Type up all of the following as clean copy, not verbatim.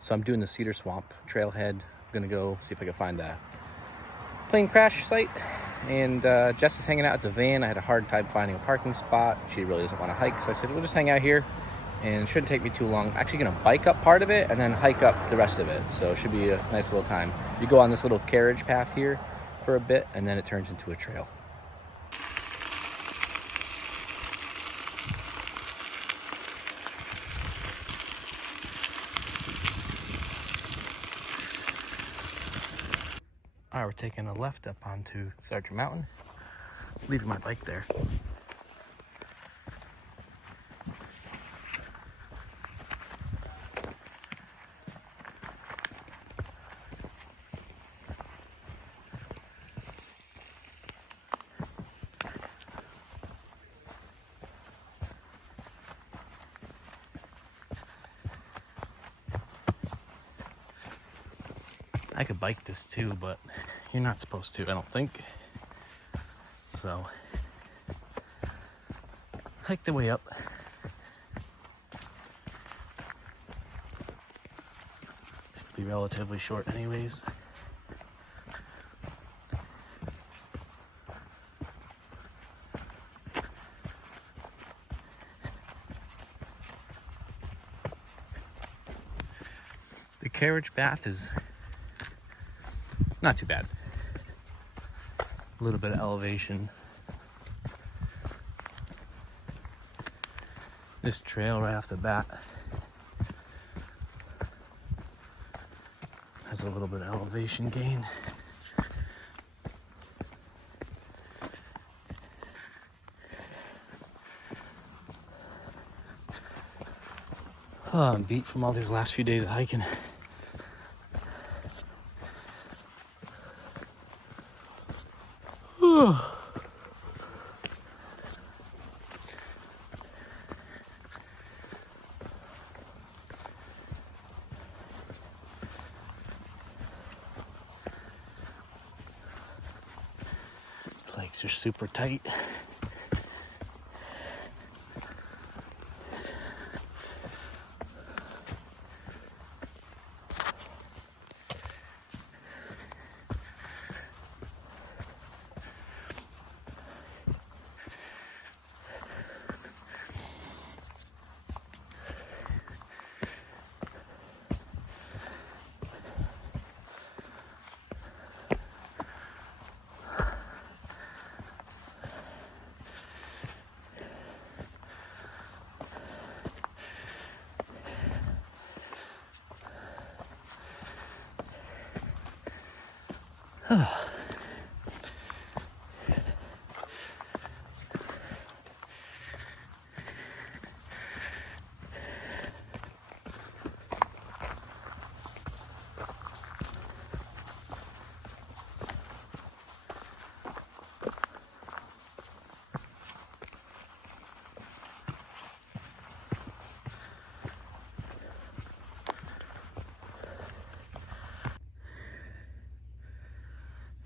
So I'm doing the Cedar Swamp trailhead. I'm gonna go see if I can find a plane crash site. And Jess is hanging out at the van. I had a hard time finding a parking spot. She really doesn't want to hike, so I said we'll just hang out here, and it shouldn't take me too long. I'm actually gonna bike up part of it and then hike up the rest of it, so it should be a nice little time. You go on this little carriage path here for a bit, and then it turns into a trail. All right, we're taking a left up onto Cedar Mountain, leaving my bike there. I could bike this too, but you're not supposed to, I don't think. So, hike the way up. Should be relatively short anyways. The carriage path is not too bad. A little bit of elevation. This trail right off the bat has a little bit of elevation gain. Oh, I'm beat from all these last few days of hiking. Legs are super tight.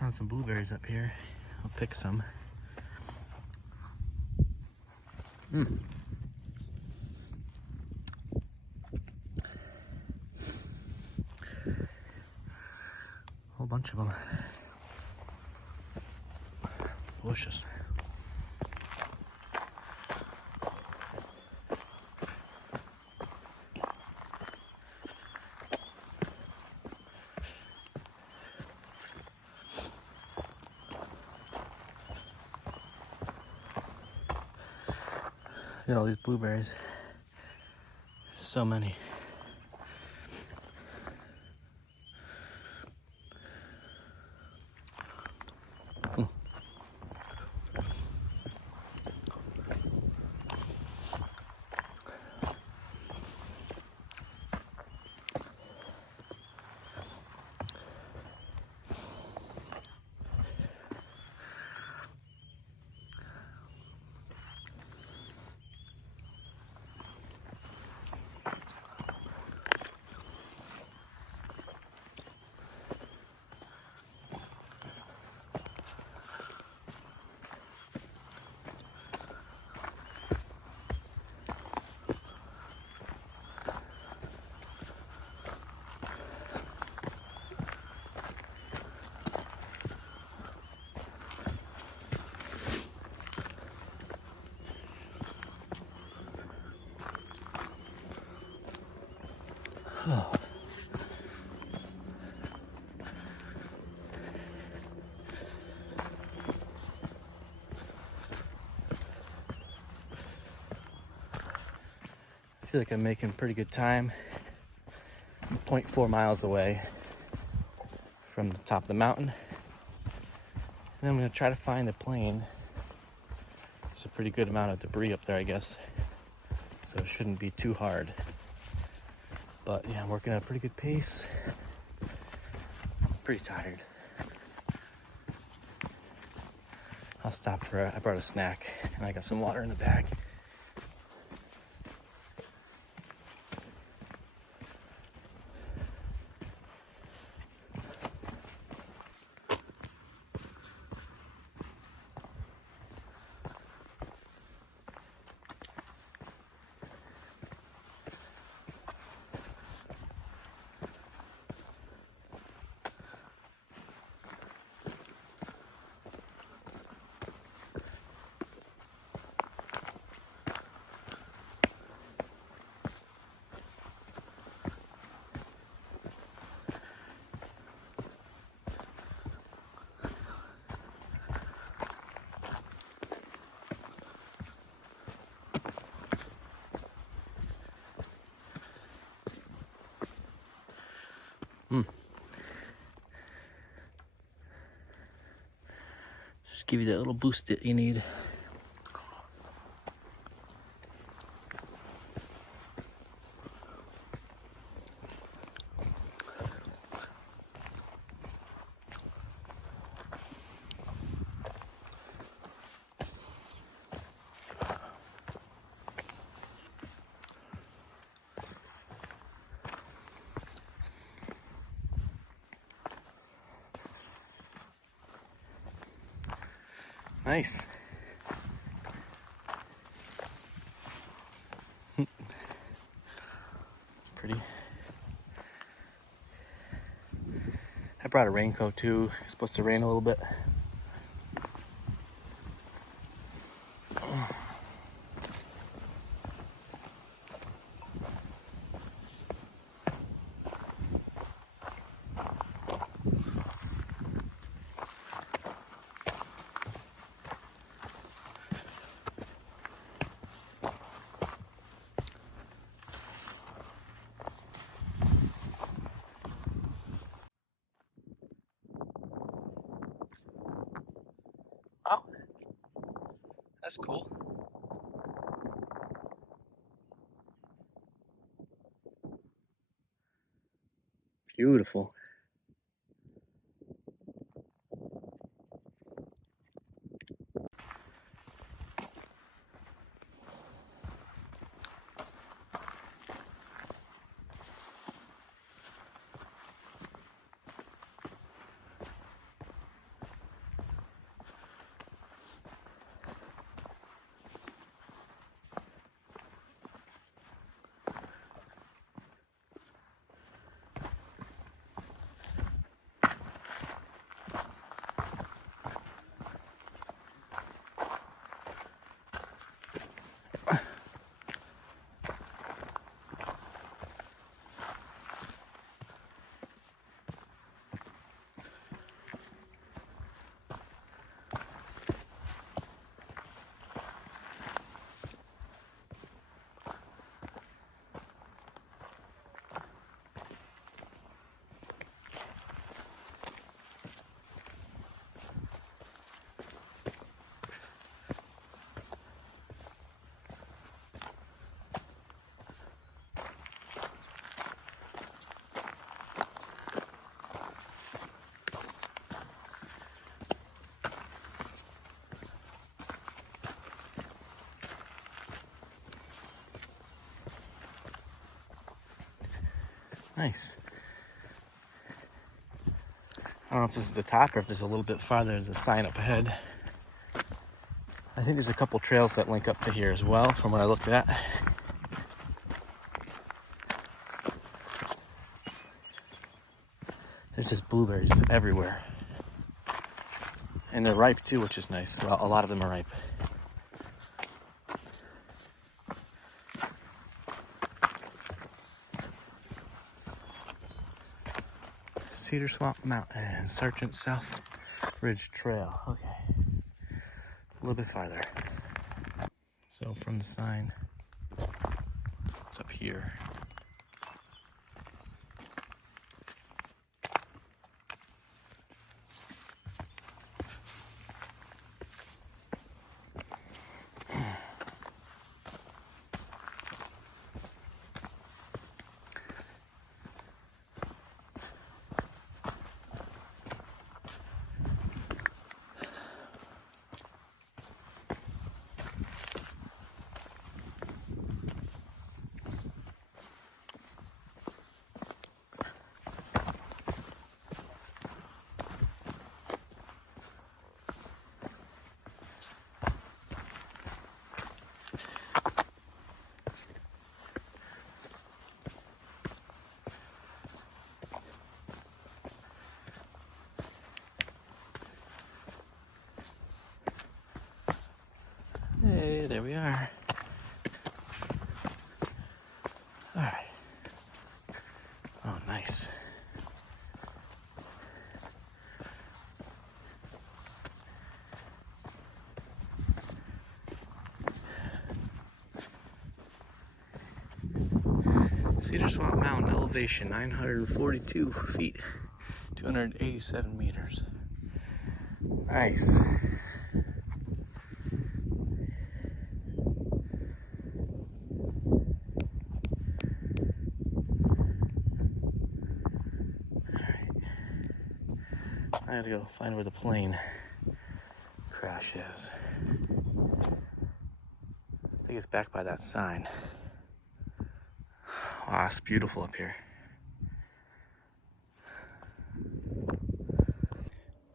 Found some blueberries up here. I'll pick some. Whole bunch of them. Delicious. Look at all these blueberries. So many. Oh. I feel like I'm making pretty good time. I'm 0.4 miles away from the top of the mountain. And then I'm gonna try to find a plane. There's a pretty good amount of debris up there, I guess. So it shouldn't be too hard. But yeah, I'm working at a pretty good pace. Pretty tired. I'll stop I brought a snack and I got some water in the bag. Just give you that little boost that you need. Nice. Pretty. I brought a raincoat too. It's supposed to rain a little bit. Oh, that's cool. Beautiful. Nice. I don't know if this is the top or if there's a little bit farther. There's a sign up ahead. I think there's a couple trails that link up to here as well from what I looked at. There's just blueberries everywhere. And they're ripe too, which is nice. Well, a lot of them are ripe. Cedar Swamp Mountain, Sergeant South Ridge Trail. Okay, a little bit farther. So from the sign, it's up here. Hey, there we are. All right. Oh, nice. Cedar Swamp Mountain, elevation 942 feet, 287 meters. Nice. I gotta go find where the plane crash is. I think it's back by that sign. Wow, it's beautiful up here.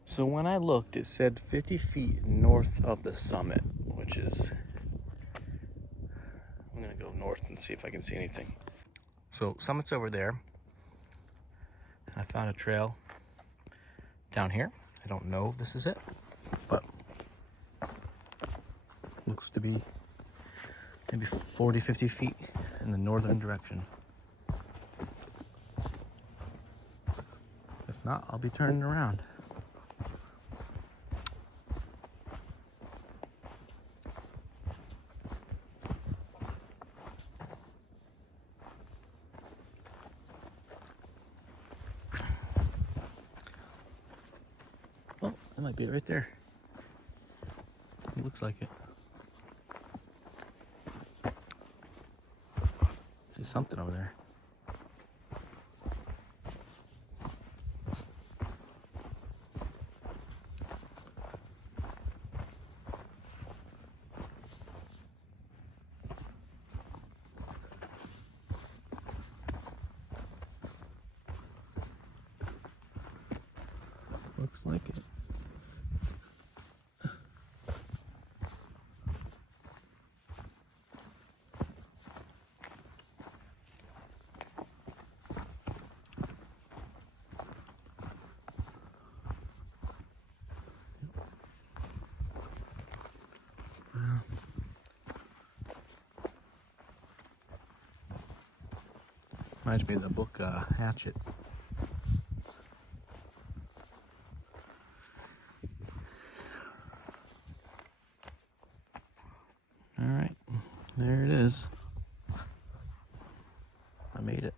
So when I looked, it said 50 feet north of the summit, which is, I'm gonna go north and see if I can see anything. So summit's over there. I found a trail down here. I don't know if this is it, but looks to be maybe 40, 50 feet in the northern direction. If not, I'll be turning around. Oh, that might be it right there. It looks like it. See something over there. Looks like it. Reminds me of the book Hatchet. All right, there it is. I made it.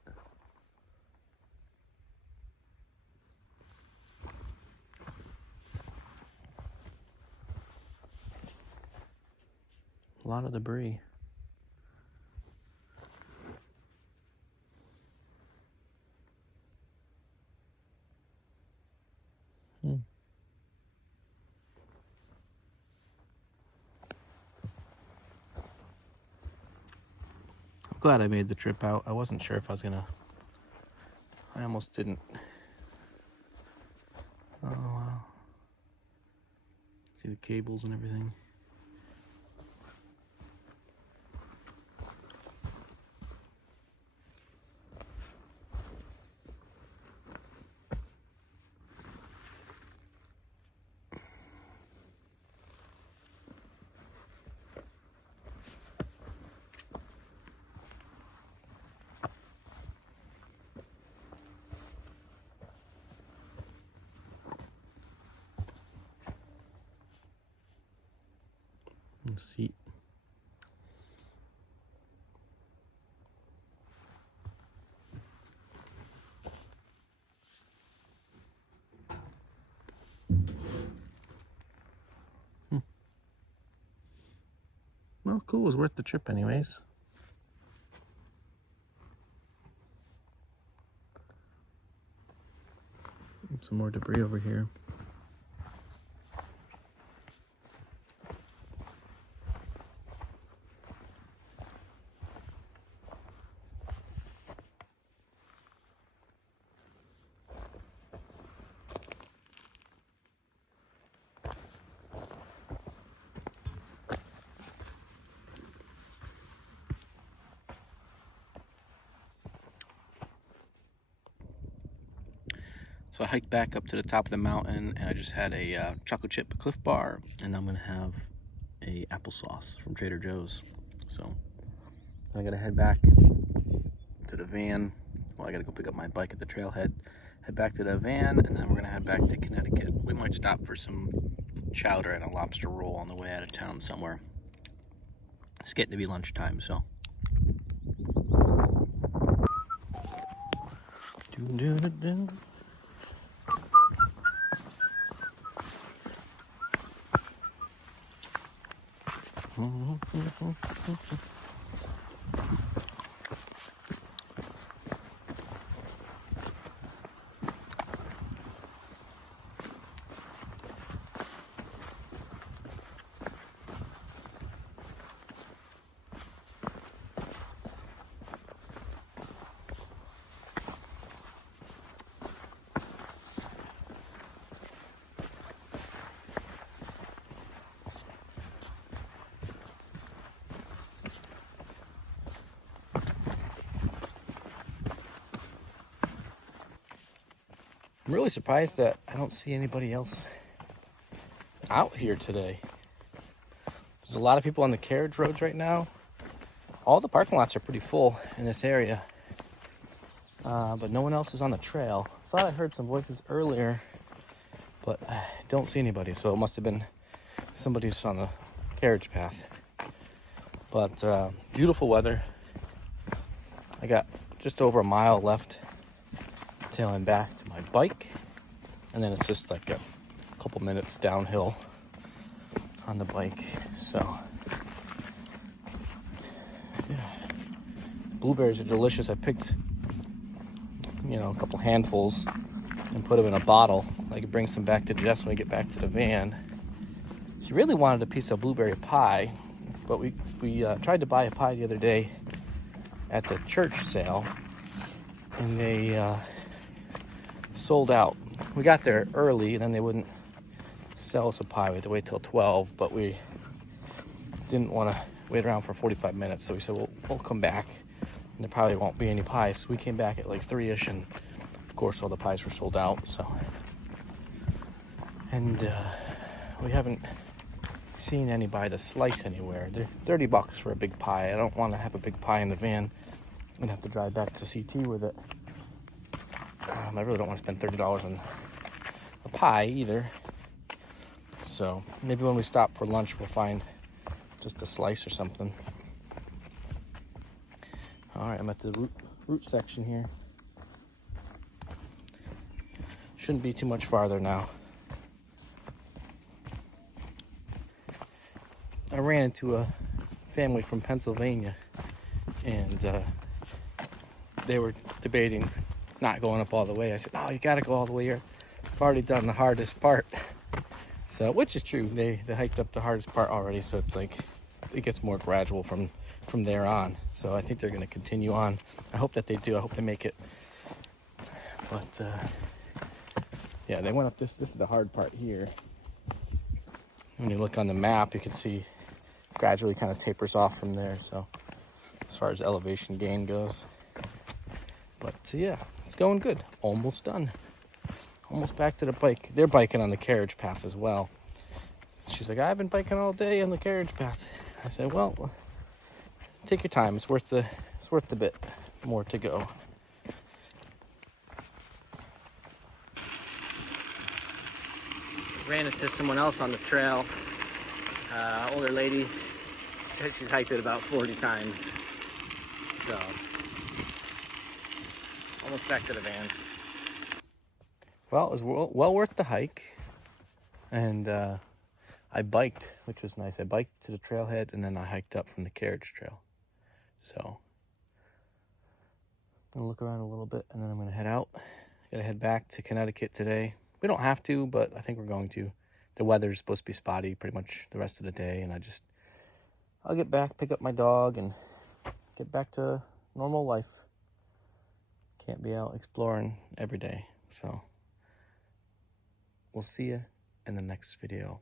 A lot of debris. I'm glad I made the trip out. I wasn't sure if I was gonna. I almost didn't. Oh wow. See the cables and everything. Seat. Well, cool. It was worth the trip anyways. Some more debris over here. So I hiked back up to the top of the mountain, and I just had a chocolate chip Cliff Bar, and I'm gonna have a applesauce from Trader Joe's. So I gotta head back to the van. Well, I gotta go pick up my bike at the trailhead, head back to the van, and then we're gonna head back to Connecticut. We might stop for some chowder and a lobster roll on the way out of town somewhere. It's getting to be lunchtime, so. I'm really surprised that I don't see anybody else out here today. There's a lot of people on the carriage roads right now. All the parking lots are pretty full in this area, but no one else is on the trail. I thought I heard some voices earlier, but I don't see anybody, so it must have been somebody's on the carriage path. But beautiful weather. I got just over a mile left tailing back to my bike, and then it's just like a couple minutes downhill on the bike. So yeah, blueberries are delicious. I picked a couple handfuls and put them in a bottle. I could bring some back to Jess when we get back to the van. She really wanted a piece of blueberry pie, but we tried to buy a pie the other day at the church sale, and they sold out. We got there early, and then they wouldn't sell us a pie. We had to wait till 12, but we didn't want to wait around for 45 minutes, so we said, we'll come back, and there probably won't be any pies. So we came back at like 3-ish, and of course all the pies were sold out. So, and we haven't seen any by the slice anywhere. They're $30 for a big pie. I don't want to have a big pie in the van and have to drive back to CT with it. I really don't want to spend $30 on a pie either. So maybe when we stop for lunch, we'll find just a slice or something. All right, I'm at the root section here. Shouldn't be too much farther now. I ran into a family from Pennsylvania, and they were debating not going up all the way. I said, "Oh, you got to go all the way here. I've already done the hardest part." So, which is true. They hiked up the hardest part already, so it's like it gets more gradual from there on. So I think they're going to continue on. I hope that they do. I hope they make it. But yeah, they went up this. This is the hard part here. When you look on the map, you can see gradually kind of tapers off from there. So as far as elevation gain goes. But yeah, it's going good. Almost done. Almost back to the bike. They're biking on the carriage path as well. She's like, I've been biking all day on the carriage path. I said, well, take your time. It's worth the bit more to go. Ran into someone else on the trail. Older lady said she's hiked it about 40 times. So, almost back to the van. Well, it was well worth the hike. And I biked, which was nice. I biked to the trailhead, and then I hiked up from the carriage trail. So, I'm going to look around a little bit, and then I'm going to head out. Got to head back to Connecticut today. We don't have to, but I think we're going to. The weather's supposed to be spotty pretty much the rest of the day, and I'll get back, pick up my dog, and get back to normal life. Can't be out exploring every day. So, we'll see you in the next video.